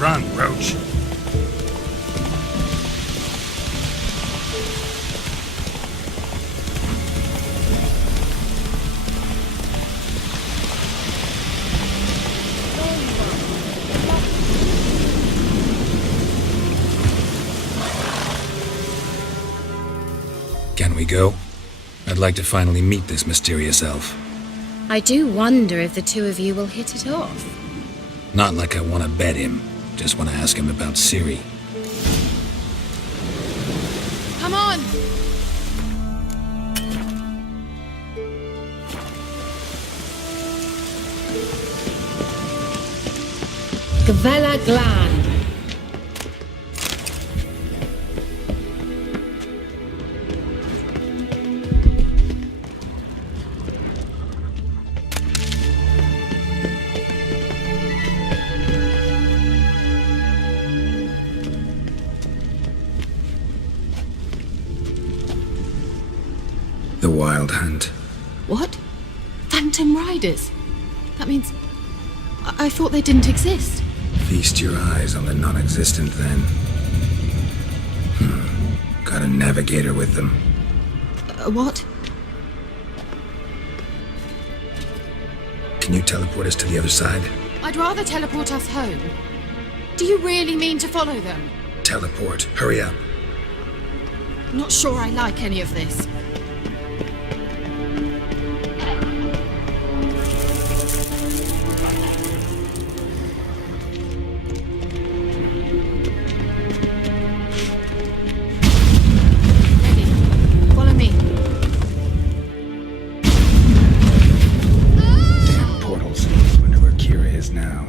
Run, Roach. Can we go? I'd like to finally meet this mysterious elf. I do wonder if the two of you will hit it off. Not like I want to bet him. Just want to ask him about Ciri. Come on! Gavella Glan. The Wild Hunt. What? Phantom Riders? That means... I thought they didn't exist. Feast your eyes on the non-existent then. Got a navigator with them. What? Can you teleport us to the other side? I'd rather teleport us home. Do you really mean to follow them? Teleport. Hurry up. Not sure I like any of this. Now.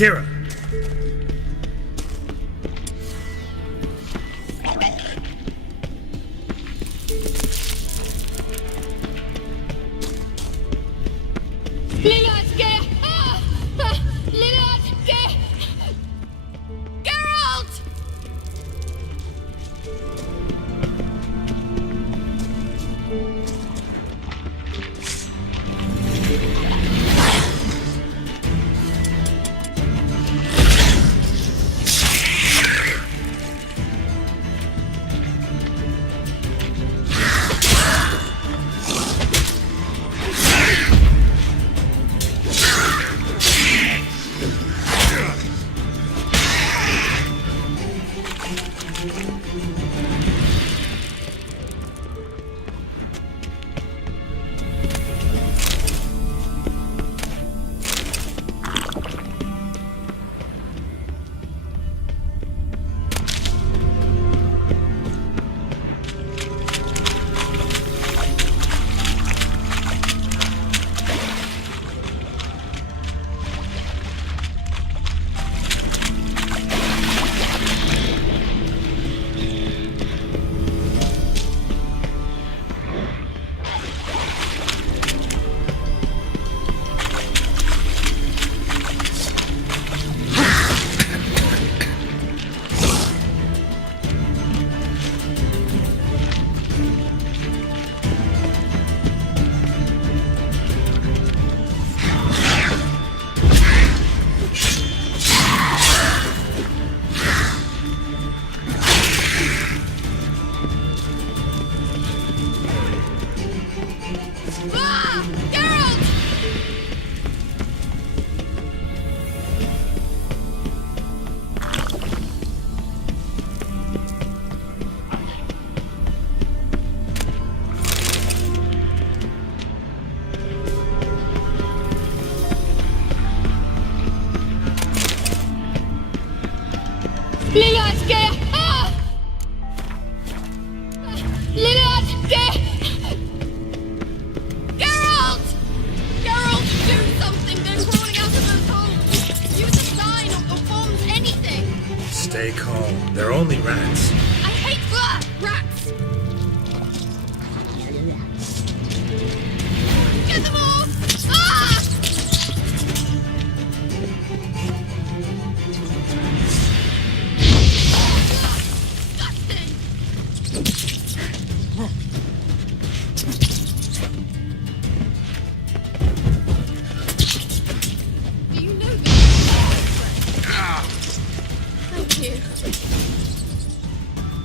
Kira! Geralt! Geralt! Geralt, do something! They're crawling out of those holes! Use a sign or forms anything! Stay calm. They're only rats. I hate rats! Get them off! Ah! Do you know this? Thank you.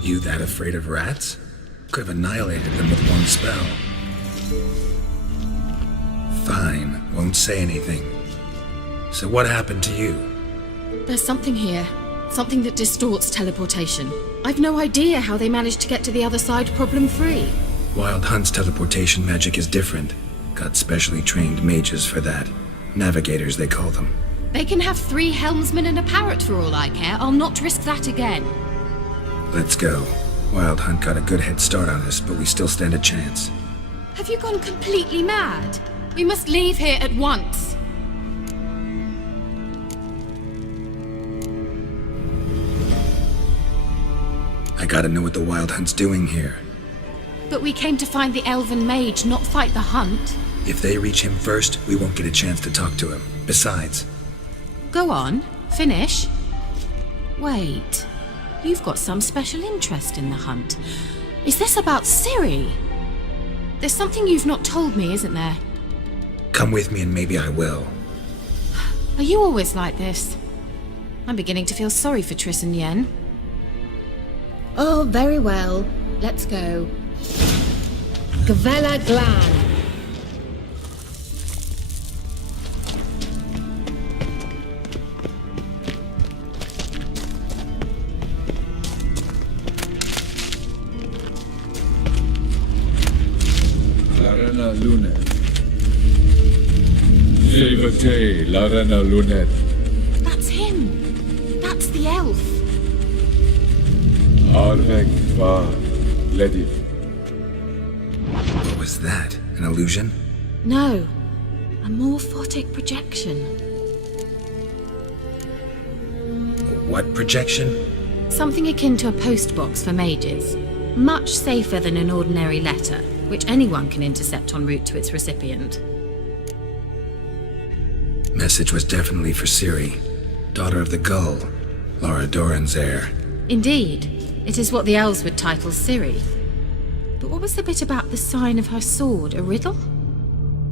You that afraid of rats? Could have annihilated them with one spell. Fine, won't say anything. So what happened to you? There's something here. Something that distorts teleportation. I've no idea how they managed to get to the other side problem-free. Wild Hunt's teleportation magic is different. Got specially trained mages for that. Navigators, they call them. They can have 3 helmsmen and a parrot for all I care. I'll not risk that again. Let's go. Wild Hunt got a good head start on us, but we still stand a chance. Have you gone completely mad? We must leave here at once. I gotta know what the Wild Hunt's doing here. But we came to find the elven mage, not fight the hunt. If they reach him first, we won't get a chance to talk to him. Besides, Go on, finish. Wait, you've got some special interest in the hunt. Is this about Ciri? There's something you've not told me, isn't there? come with me and maybe I will. Are you always like this? I'm beginning to feel sorry for Triss and Yen. Oh, very well. Let's go. Gavella Glan. Larena Lunet. Jevate Larena Lunet. That's him. That's the elf. Arvek Va Lediv. What was that? An illusion? No, a morphotic projection. What projection? Something akin to a postbox for mages. Much safer than an ordinary letter, which anyone can intercept en route to its recipient. Message was definitely for Ciri, daughter of the Gull, Lara Doran's heir. Indeed. It is what the elves would title Ciri. But what was the bit about the sign of her sword? A riddle?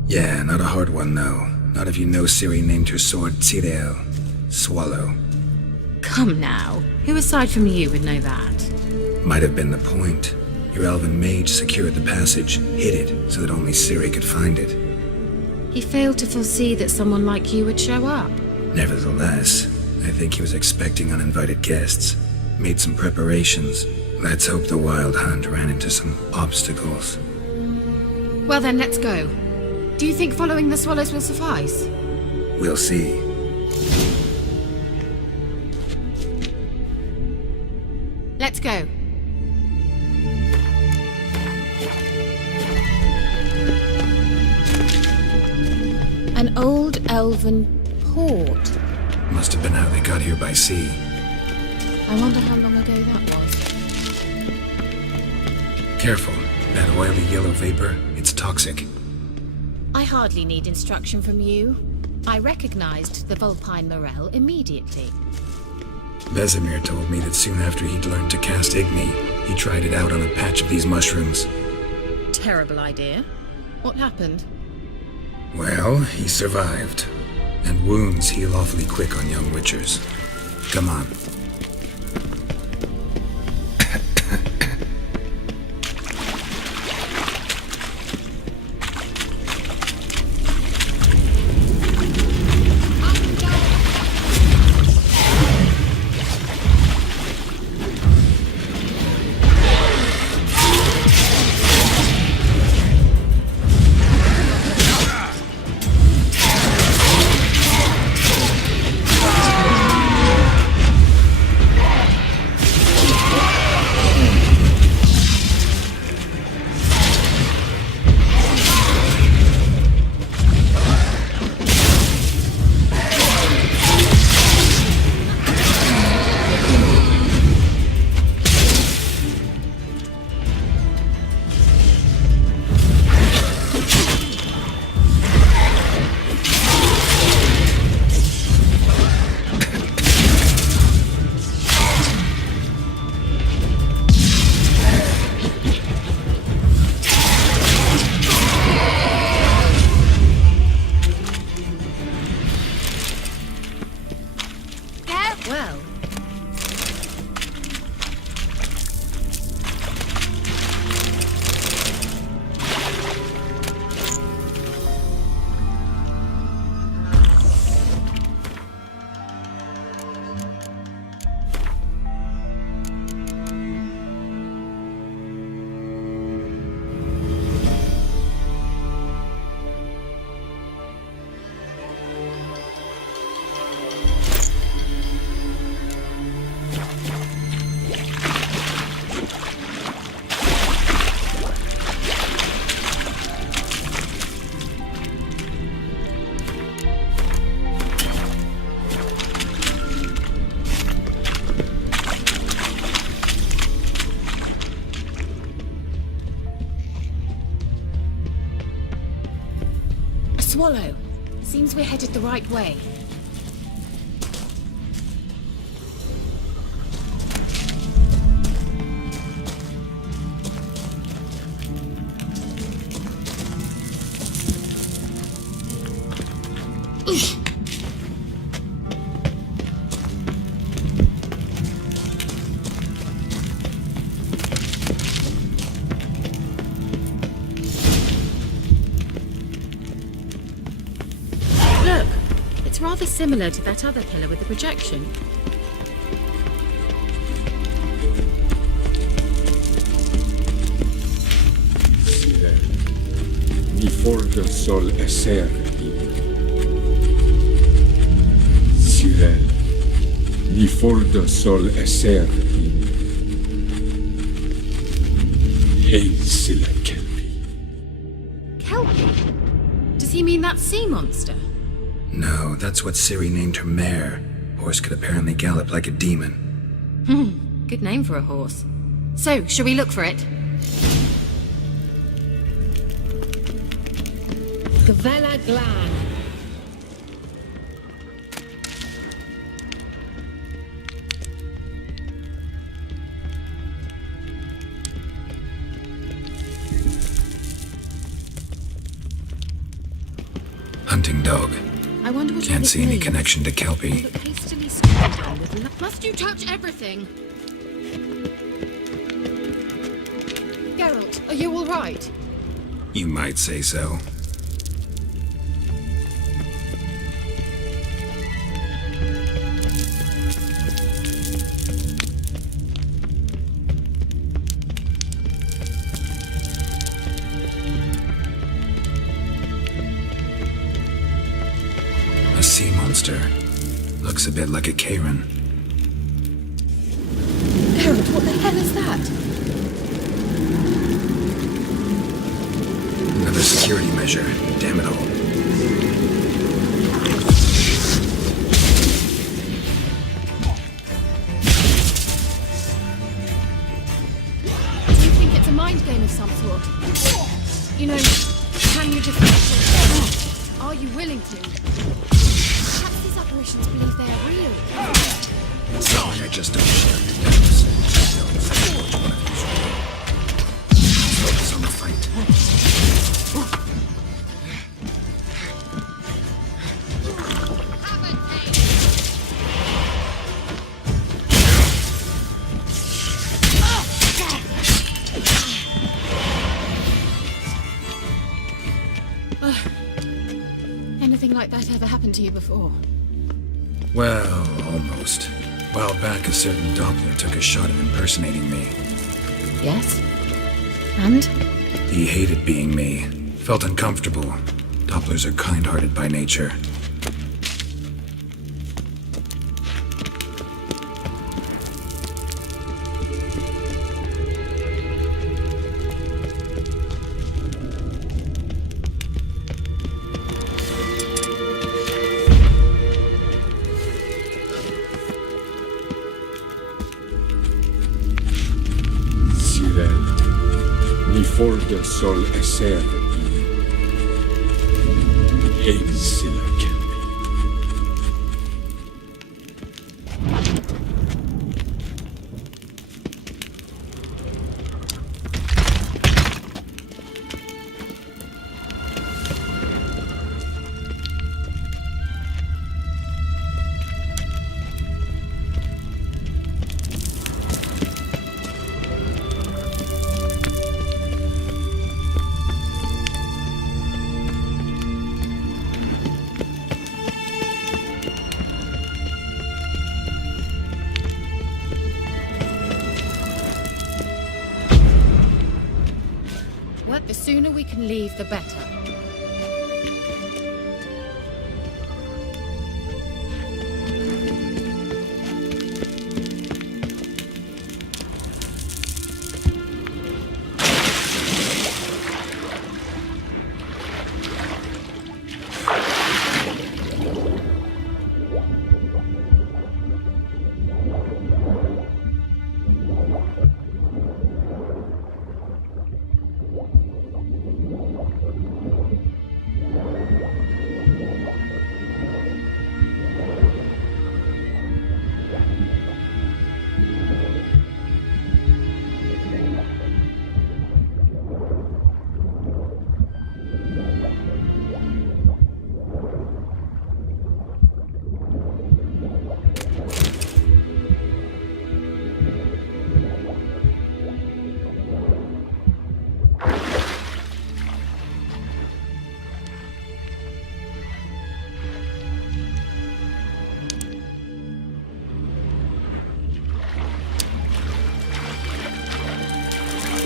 Yeah, not a hard one, though. Not if you know Ciri named her sword Tirael, Swallow. Come now. Who aside from you would know that? Might have been the point. Your elven mage secured the passage, hid it, so that only Ciri could find it. He failed to foresee that someone like you would show up. Nevertheless, I think he was expecting uninvited guests. Made some preparations. Let's hope the Wild Hunt ran into some obstacles. Well then, let's go. Do you think following the swallows will suffice? We'll see. Let's go. An old elven port. Must have been how they got here by sea. I wonder how long ago that was. Careful. That oily yellow vapor, it's toxic. I hardly need instruction from you. I recognized the Vulpine Morel immediately. Vesemir told me that soon after he'd learned to cast Igni, he tried it out on a patch of these mushrooms. Terrible idea. What happened? Well, he survived. And wounds heal awfully quick on young witchers. Come on. Well, Swallow. Seems we're headed the right way. look. It's rather similar to that other pillar with the projection. Ni forte sol esser Cyril, ni forte sol esser Hail Silla Kelpie. Kelpie? Does he mean that sea monster? No, that's what Ciri named her mare. Horse could apparently gallop like a demon. Good name for a horse. So, shall we look for it? Gavella Glan. Hunting dog. I wonder what all Can't this see any means. connection to Kelpie. Look hastily scribbled down with Must you touch everything? Geralt, are you all right? You might say so. A sea monster. Looks a bit like a Karen. Geralt, what the hell is that? Another security measure. Damn it all. Do you think it's a mind game of some sort? You know, can you just... Are you willing to? Perhaps these apparitions believe they are real. I just don't share your doubts. No, exactly which one of you should go. Focus on the fight. Anything like that ever happened to you before? Well, almost. A while back, a certain Doppler took a shot at impersonating me. Yes. And? He hated being me. Felt uncomfortable. Dopplers are kind-hearted by nature. Cyril, ni for de sol esser I. Hail Silla Kelpie. Well, the sooner we can leave, the better.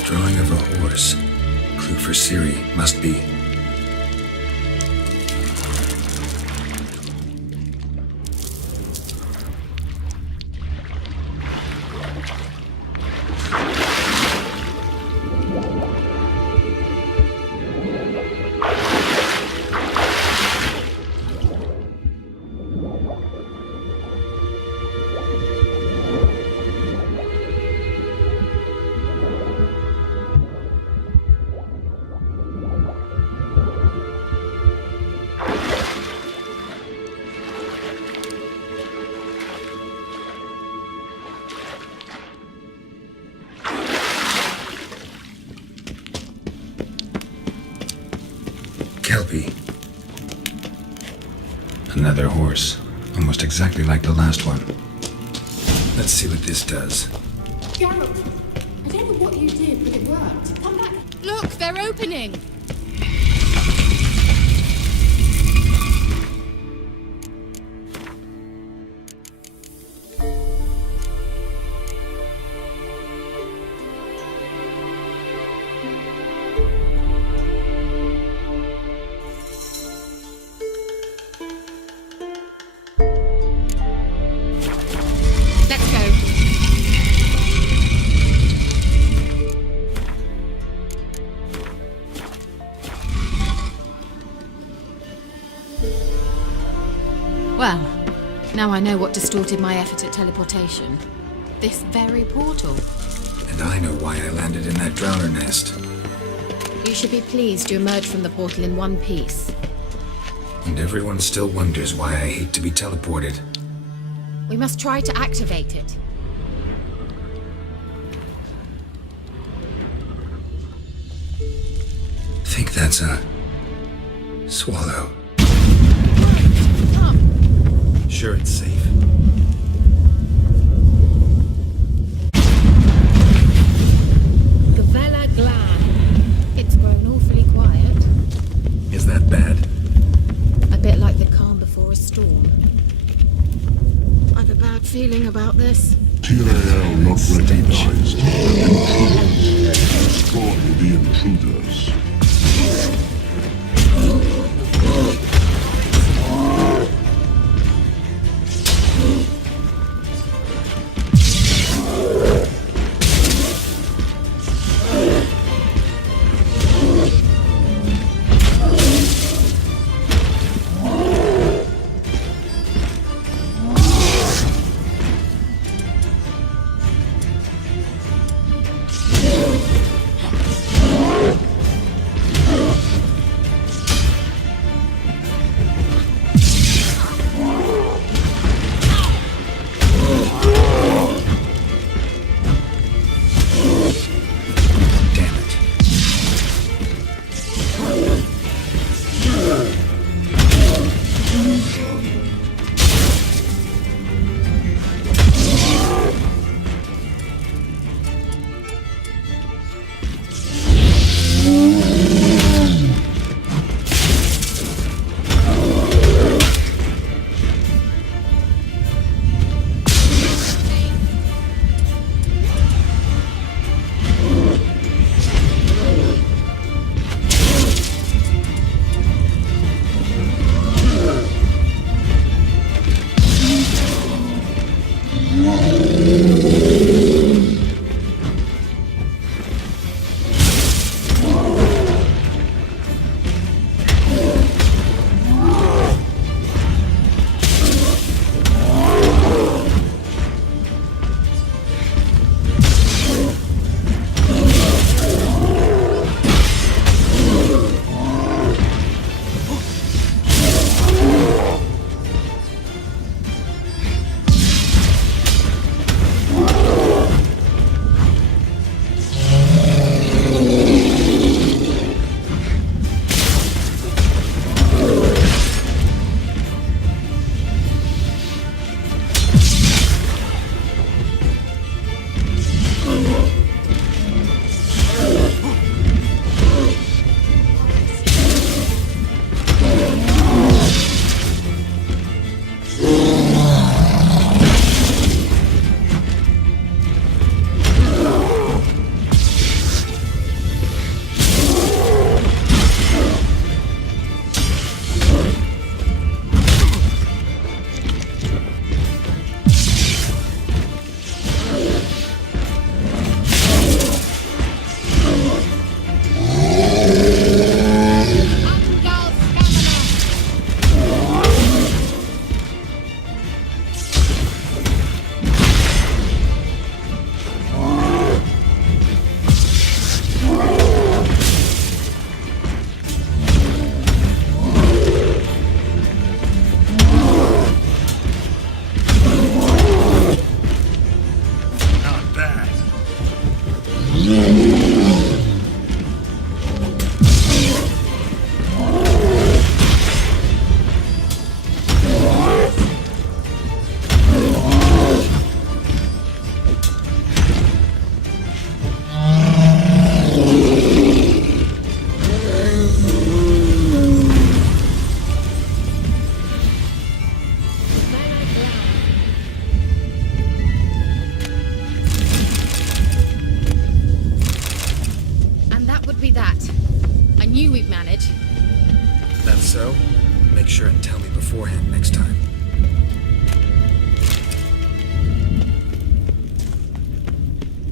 Drawing of a horse. Clue for Ciri, must be. Copy. Another horse. Almost exactly like the last one. Let's see what this does. Geralt, I don't know what you did, but it worked. Come back. Look, they're opening! Let's go. Well, now I know what distorted my effort at teleportation. This very portal. And I know why I landed in that drowner nest. You should be pleased you emerged from the portal in one piece. And everyone still wonders why I hate to be teleported. We must try to activate it. Think that's a... swallow. Come. Sure it's safe. Gavella Glan. It's grown awfully quiet. Is that bad? A bit like the calm before a storm. I've a bad feeling about this. TRL not recognized. Intruders. Destroy the intruders. bad. knew we'd manage. That's so? Make sure and tell me beforehand next time.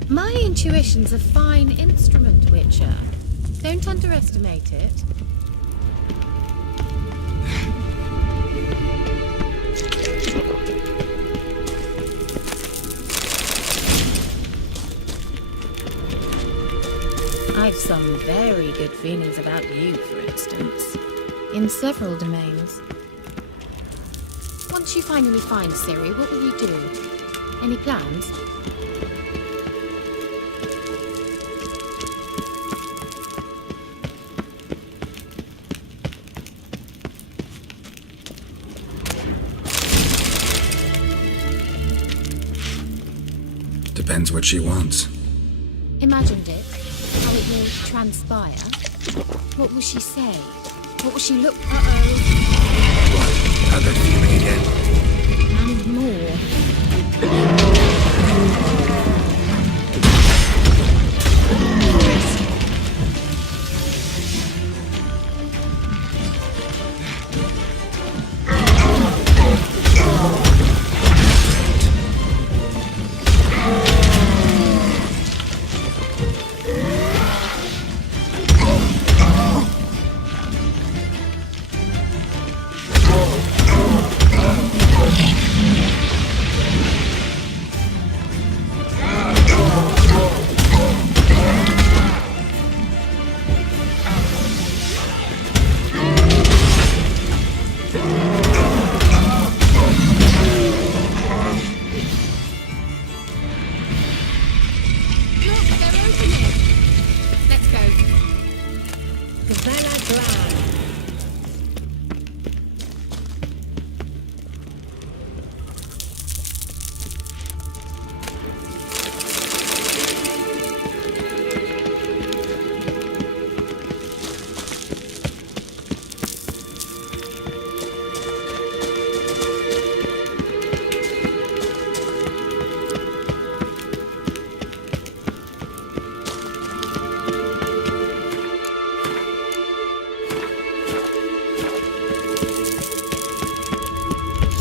My intuition's a fine instrument, Witcher. Don't underestimate it. I've some very good feelings about you, for instance. In several domains. Once you finally find Ciri, what will you do? Any plans? Depends what she wants. Imagined it. How it will transpire. What will she say? What will she look? Uh-oh. What? How that feeling again? And more.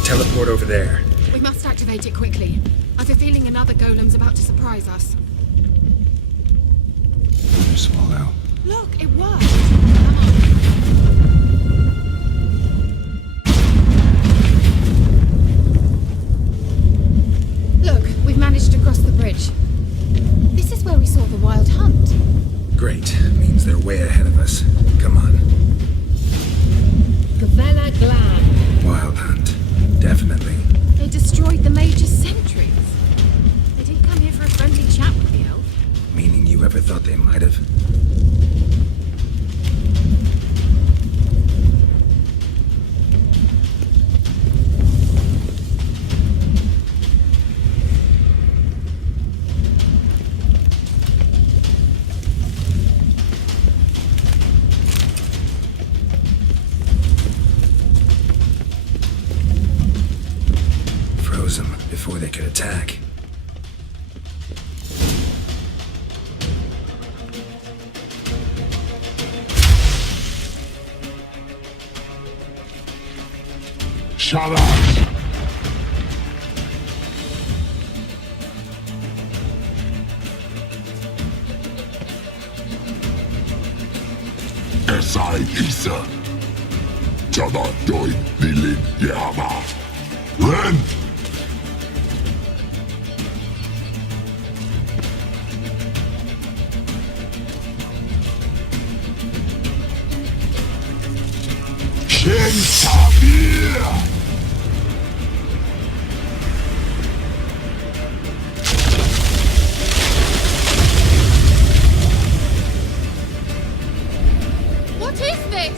Teleport over there. We must activate it quickly. I've a feeling another golem's about to surprise us. You swallow. Look, it worked! Come on. Look, we've managed to cross the bridge. This is where we saw the wild hunt. Great. Means they're way ahead of us. Come on. Gavella Glan. Wild hunt. Definitely. They destroyed the Mage's sentries. They didn't come here for a friendly chat with the elf. Meaning you ever thought they might have? Froze them before they could attack. Shut up! Esai Isa. Jada Doin Nilin Yama. Ren! Shen Tabir! What is this?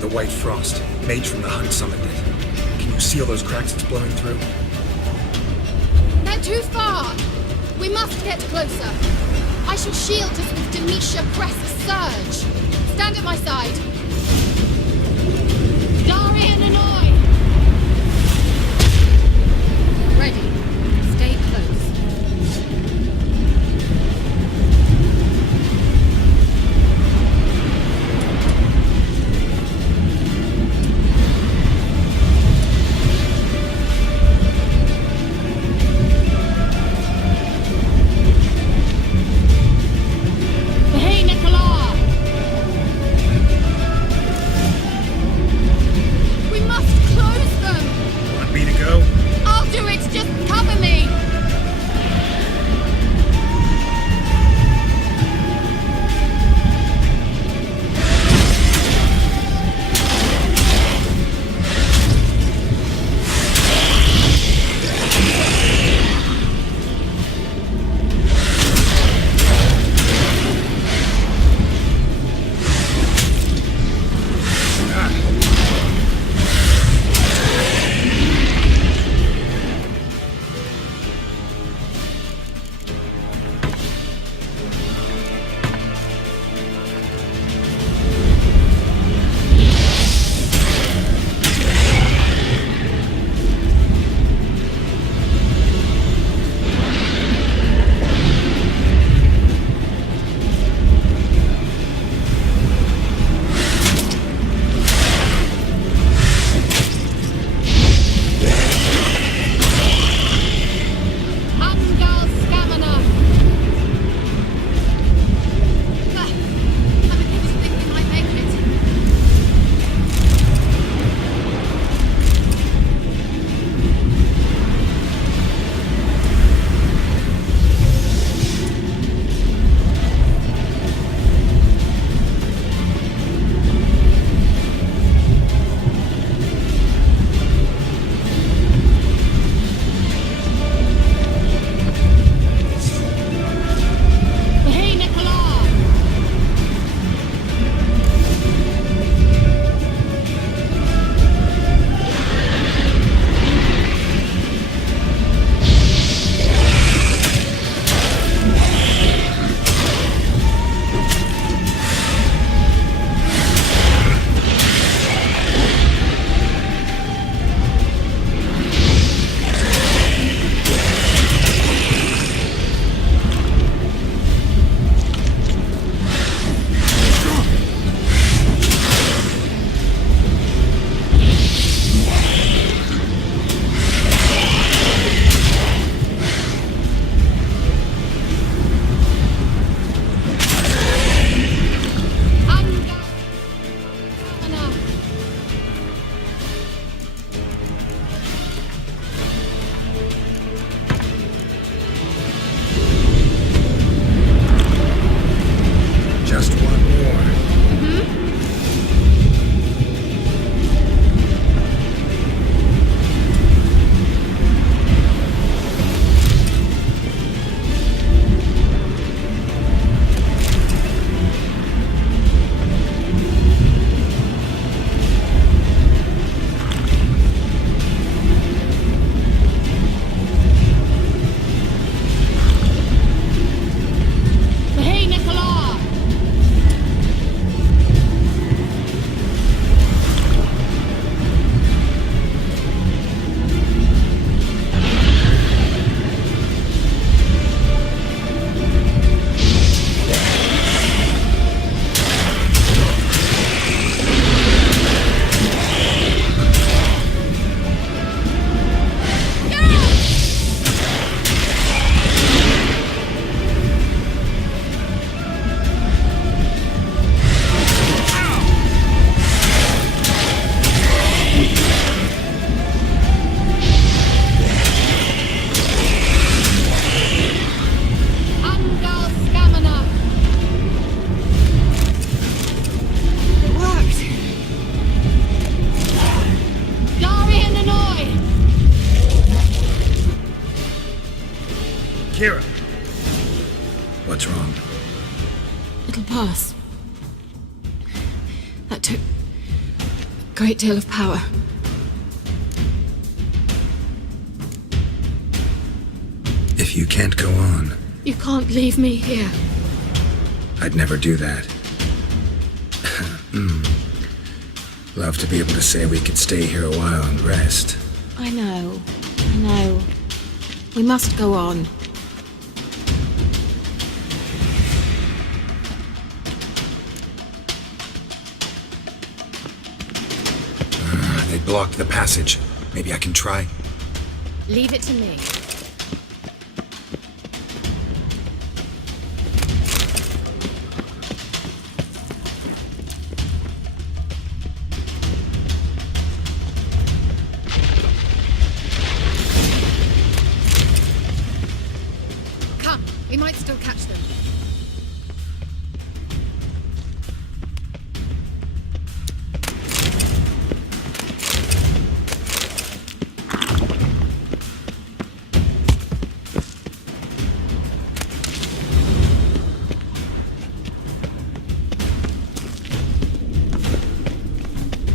The White Frost. Mage from the Hunt summoned it. Can you see all those cracks it's blowing through? They're too far! We must get closer. I shall shield us with Demisha Press Surge. Stand at my side. Darian and I! Ready. Stay close. What's wrong? It'll pass. That took a great deal of power. If you can't go on, You can't leave me here. I'd never do that. Love to be able to say we could stay here a while and rest. I know. We must go on. They blocked the passage. Maybe I can try. Leave it to me. Come, we might still catch them.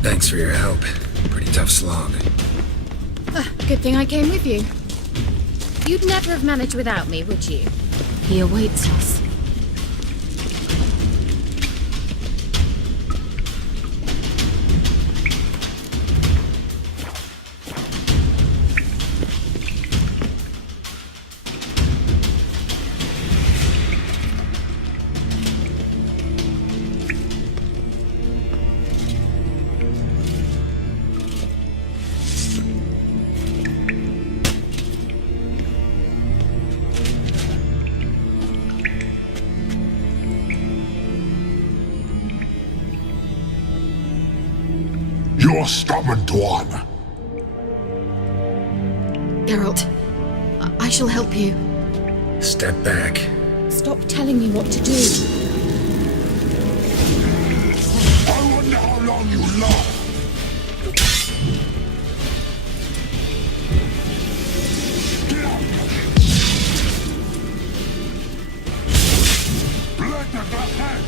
Thanks for your help. Pretty tough slog. Good thing I came with you. You'd never have managed without me, would you? He awaits us. You're stubborn, Tuan. Geralt, I shall help you. Step back. Stop telling me what to do. I wonder how long you last. Get out! Blood of the hand!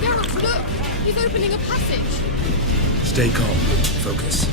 Geralt, look! He's opening a passage. Stay calm. Focus.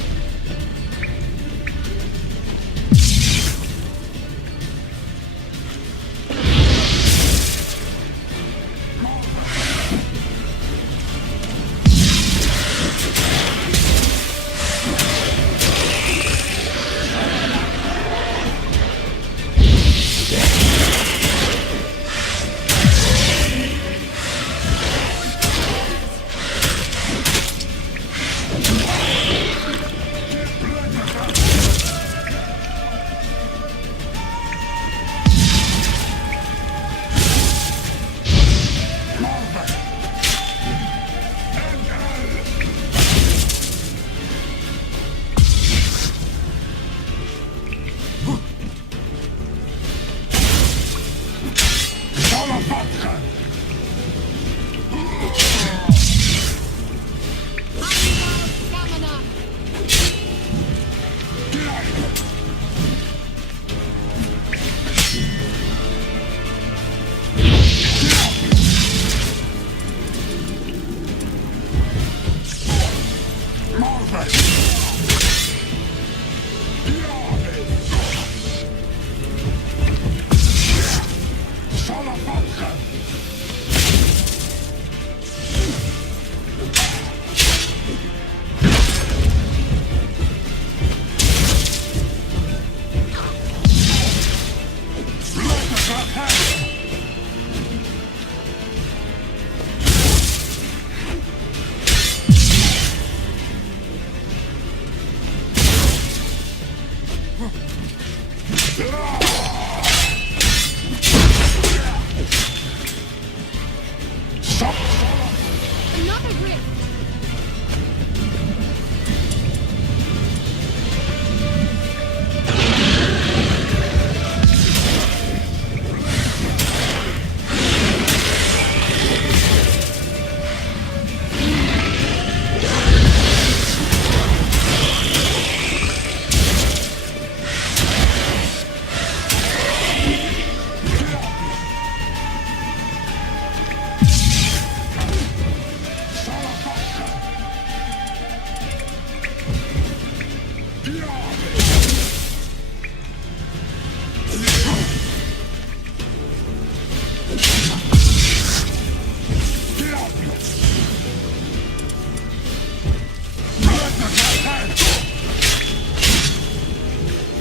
Another rift!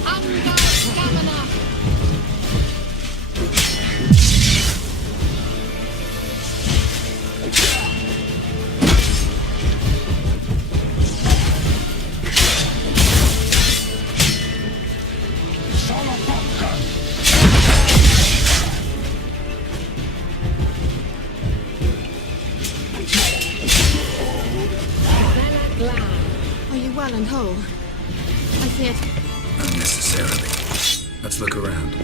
Hunger, stamina! Are you well and whole? I feared... Unnecessarily. Let's look around.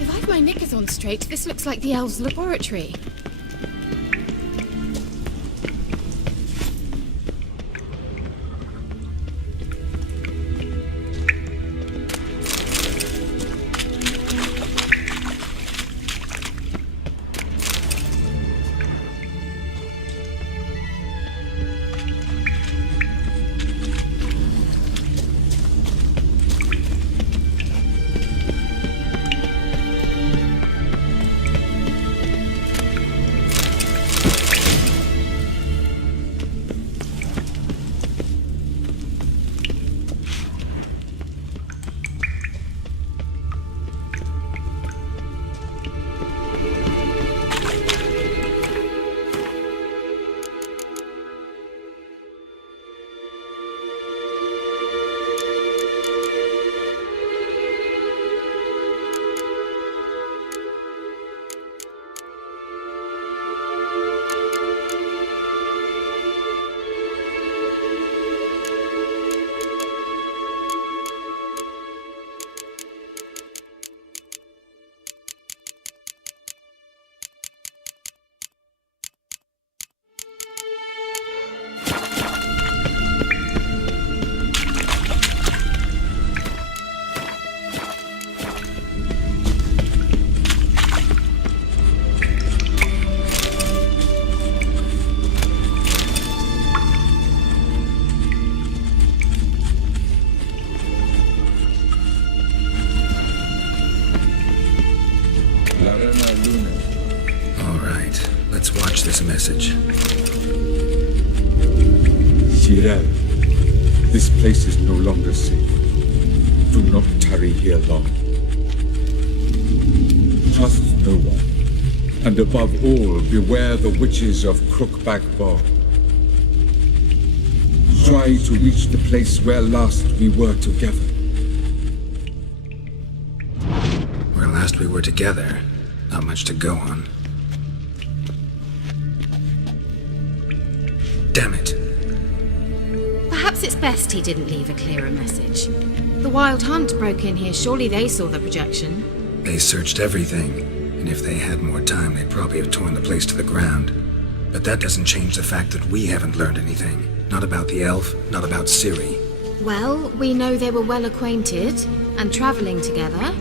If I've my knickers on straight, this looks like the elves' laboratory. this message. Sirel, this place is no longer safe. Do not tarry here long. Trust no one. And above all, beware the witches of Crookback Bog. Try to reach the place where last we were together. Where last we were together, not much to go on. Damn it. Perhaps it's best he didn't leave a clearer message. The Wild Hunt broke in here. Surely they saw the projection. They searched everything, and if they had more time, they'd probably have torn the place to the ground. But that doesn't change the fact that we haven't learned anything. Not about the elf, not about Ciri. Well, we know they were well acquainted and traveling together.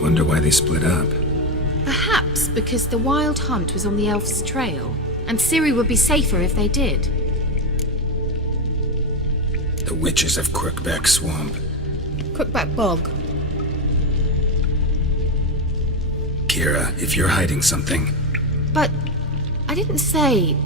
Wonder why they split up. Perhaps because the Wild Hunt was on the elf's trail, and Ciri would be safer if they did. The witches of Crookback Swamp. Crookback Bog. Kira, if you're hiding something... But I didn't say...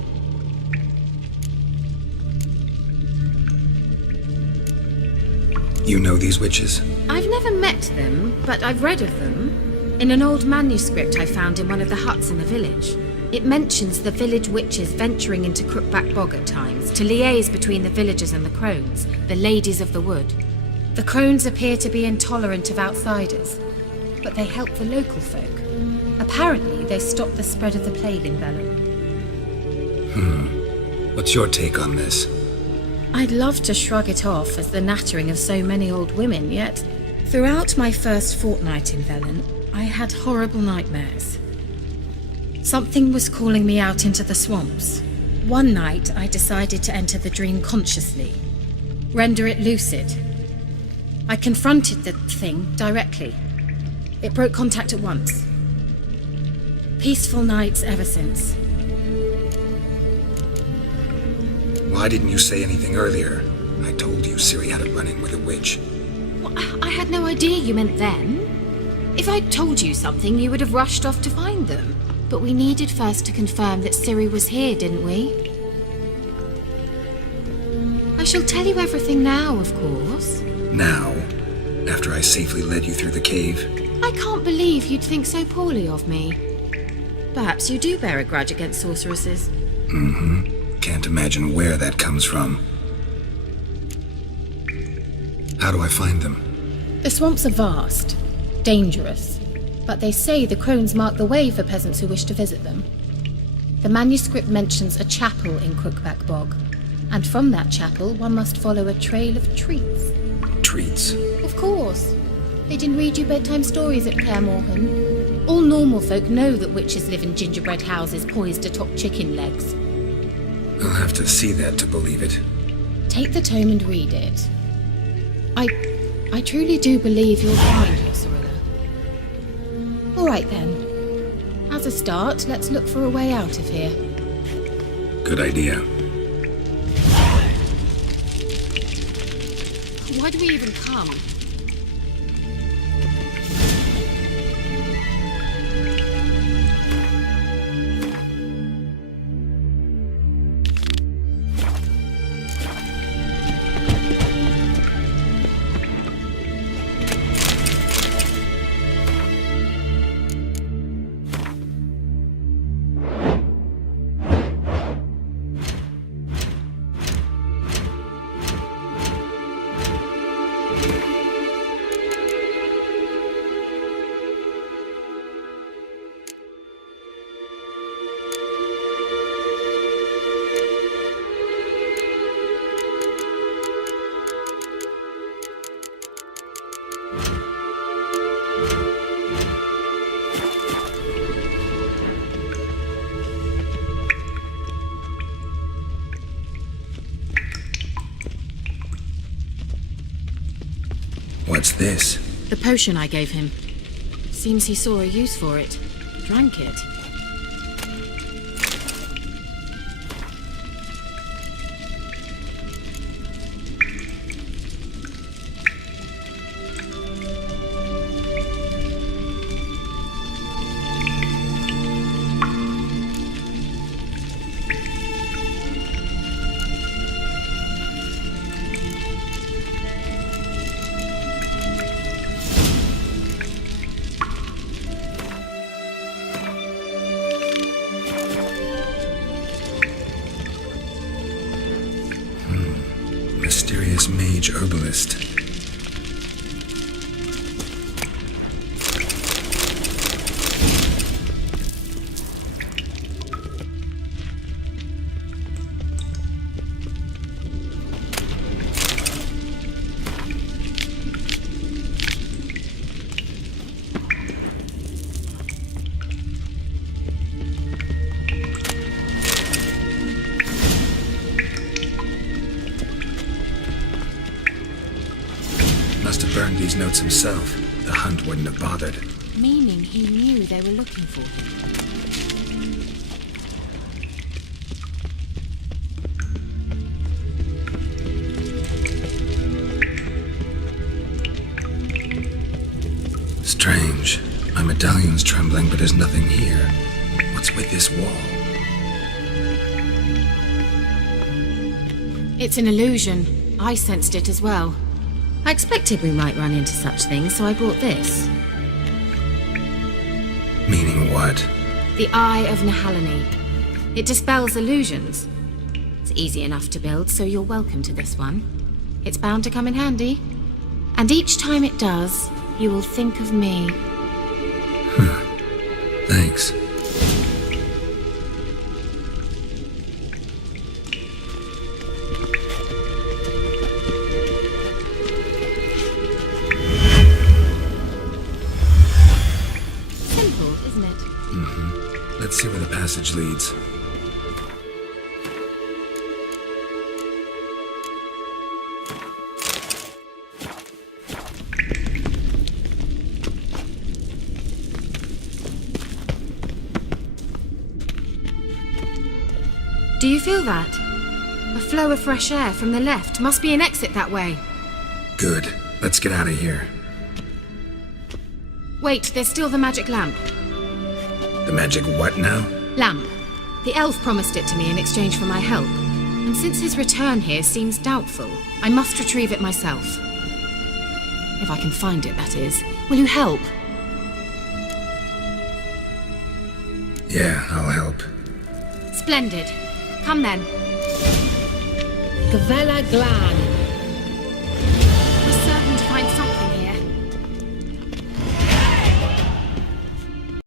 You know these witches? I've never met them, but I've read of them. In an old manuscript I found in one of the huts in the village. It mentions the village witches venturing into Crookback Bog at times to liaise between the villagers and the crones, the ladies of the wood. The crones appear to be intolerant of outsiders, but they help the local folk. A Apparently, they stopped the spread of the plague in Velen. What's your take on this? I'd love to shrug it off as the nattering of so many old women, yet throughout my first fortnight in Velen, I had horrible nightmares. Something was calling me out into the swamps. One night, I decided to enter the dream consciously, render it lucid. I confronted the thing directly. It broke contact at once. Peaceful nights ever since. Why didn't you say anything earlier? I told you Ciri had a run-in with a witch. Well, I had no idea you meant then. If I'd told you something, you would have rushed off to find them. But we needed first to confirm that Ciri was here, didn't we? I shall tell you everything now, of course. Now, after I safely led you through the cave. I can't believe you'd think so poorly of me. Perhaps you do bear a grudge against sorceresses. Can't imagine where that comes from. How do I find them? The swamps are vast, dangerous, but they say the crones mark the way for peasants who wish to visit them. The manuscript mentions a chapel in Crookback Bog, and from that chapel one must follow a trail of treats. Treats? Of course. They didn't read you bedtime stories at Kaer Morhen. All normal folk know that witches live in gingerbread houses poised atop chicken legs. I'll have to see that to believe it. Take the tome and read it. I truly do believe you'll find your Cirilla. All right then. As a start, let's look for a way out of here. Good idea. Why do we even come? What's this? The potion I gave him. Seems he saw a use for it. Drank it. Mysterious mage herbalist. Must have burned these notes himself. The hunt wouldn't have bothered. Meaning he knew they were looking for him. Strange. My medallion's trembling, but there's nothing here. What's with this wall? It's an illusion. I sensed it as well. I expected we might run into such things, so I brought this. Meaning what? The Eye of Nehaleni. It dispels illusions. It's easy enough to build, so you're welcome to this one. It's bound to come in handy. And each time it does, you will think of me. Thanks. Simple, isn't it? Let's see where the passage leads. Do you feel that? A flow of fresh air from the left. Must be an exit that way. Good. Let's get out of here. Wait, there's still the magic lamp. The magic what now? Lamp. The elf promised it to me in exchange for my help. And since his return here seems doubtful, I must retrieve it myself. If I can find it, that is. Will you help? Yeah, I'll help. Splendid. Come then. Gavella Glan.